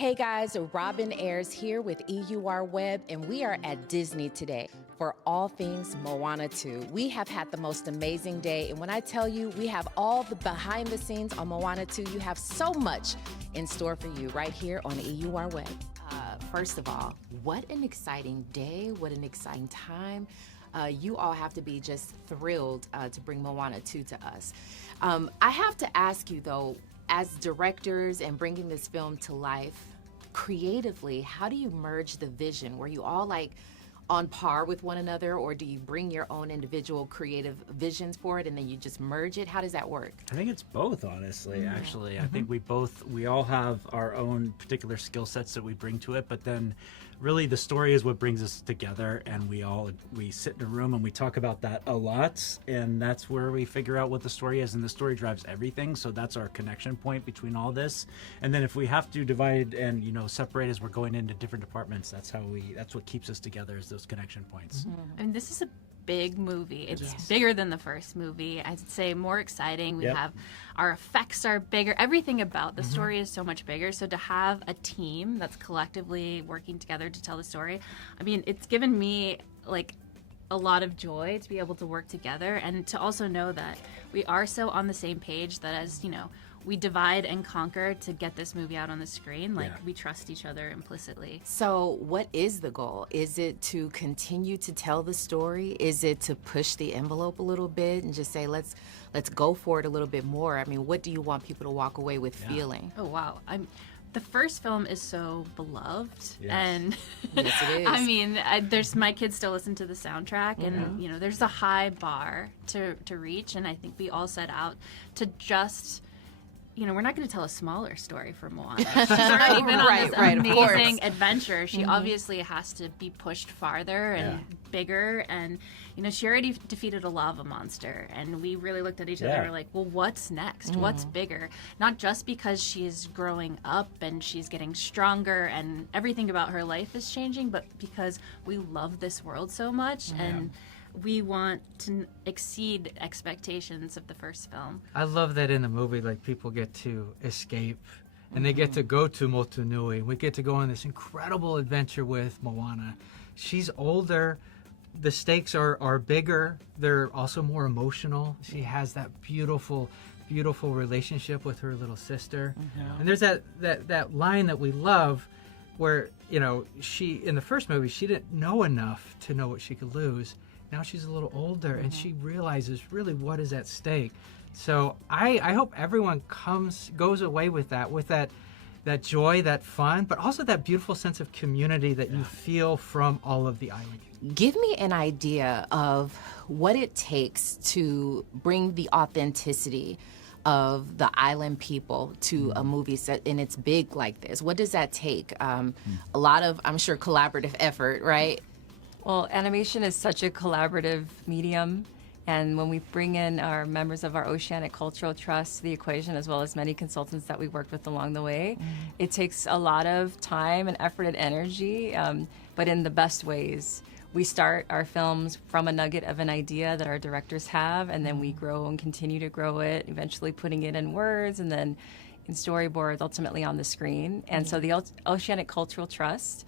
Hey guys, Robin Ayers here with EUR Web, and we are at Disney today for all things Moana 2. We have had the most amazing day, and when I tell you we have all the behind the scenes on Moana 2, you have so much in store for you right here on EUR Web. First of all, what an exciting day, what an exciting time. You all have to be just thrilled to bring Moana 2 to us. I have to ask you though, as directors and bringing this film to life, creatively, how do you merge the vision? Were you all like on par with one another, or do you bring your own individual creative visions for it and then you just merge it? How does that work? I think it's both, honestly, actually. I think we all have our own particular skill sets that we bring to it, but then really the story is what brings us together, and we sit in a room and we talk about that a lot, and that's where we figure out what the story is, and the story drives everything. So that's our connection point between all this. And then if we have to divide and separate as we're going into different departments, that's what keeps us together, is those connection points. I mean, this is a big movie. It's bigger than the first movie. I'd say more exciting. We have our effects are bigger. Everything about the story is so much bigger. So to have a team that's collectively working together to tell the story, I mean, it's given me like a lot of joy to be able to work together, and to also know that we are so on the same page that as we divide and conquer to get this movie out on the screen. Like, we trust each other implicitly. So what is the goal? Is it to continue to tell the story? Is it to push the envelope a little bit and just say, let's go for it a little bit more? I mean, what do you want people to walk away with feeling? Oh, wow. The first film is so beloved, and yes, it is. I mean, there's my kids still listen to the soundtrack, and there's a high bar to reach, and I think we all set out to just. We're not going to tell a smaller story for Moana. She's already been on this amazing adventure. She obviously has to be pushed farther and bigger. And, she already defeated a lava monster. And we really looked at each other and were like, well, what's next? What's bigger? Not just because she's growing up and she's getting stronger and everything about her life is changing, but because we love this world so much. And we want to exceed expectations of the first film. I love that in the movie, like, people get to escape and they get to go to Motunui. We get to go on this incredible adventure with Moana. She's older. The stakes are bigger. They're also more emotional. She has that beautiful relationship with her little sister. And there's that line that we love where, she, in the first movie, she didn't know enough to know what she could lose. Now she's a little older and she realizes really what is at stake. So I hope everyone goes away with that joy, that fun, but also that beautiful sense of community that you feel from all of the island. Give me an idea of what it takes to bring the authenticity of the island people to a movie set, and it's big like this. What does that take? A lot of, I'm sure, collaborative effort, right? Well, animation is such a collaborative medium, and when we bring in our members of our Oceanic Cultural Trust to the equation, as well as many consultants that we worked with along the way, it takes a lot of time and effort and energy, but in the best ways. We start our films from a nugget of an idea that our directors have, and then we grow and continue to grow it, eventually putting it in words and then in storyboards, ultimately on the screen. And so the Oceanic Cultural Trust,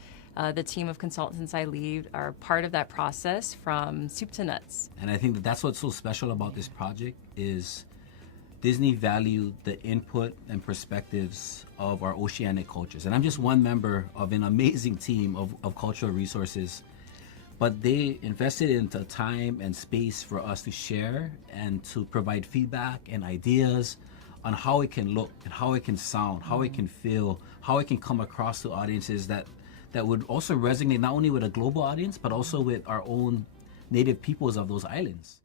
the team of consultants I lead, are part of that process from soup to nuts. And I think that's what's so special about this project is Disney valued the input and perspectives of our oceanic cultures. And I'm just one member of an amazing team of cultural resources, but they invested into time and space for us to share and to provide feedback and ideas on how it can look and how it can sound, how it can feel, how it can come across to audiences that would also resonate not only with a global audience, but also with our own native peoples of those islands.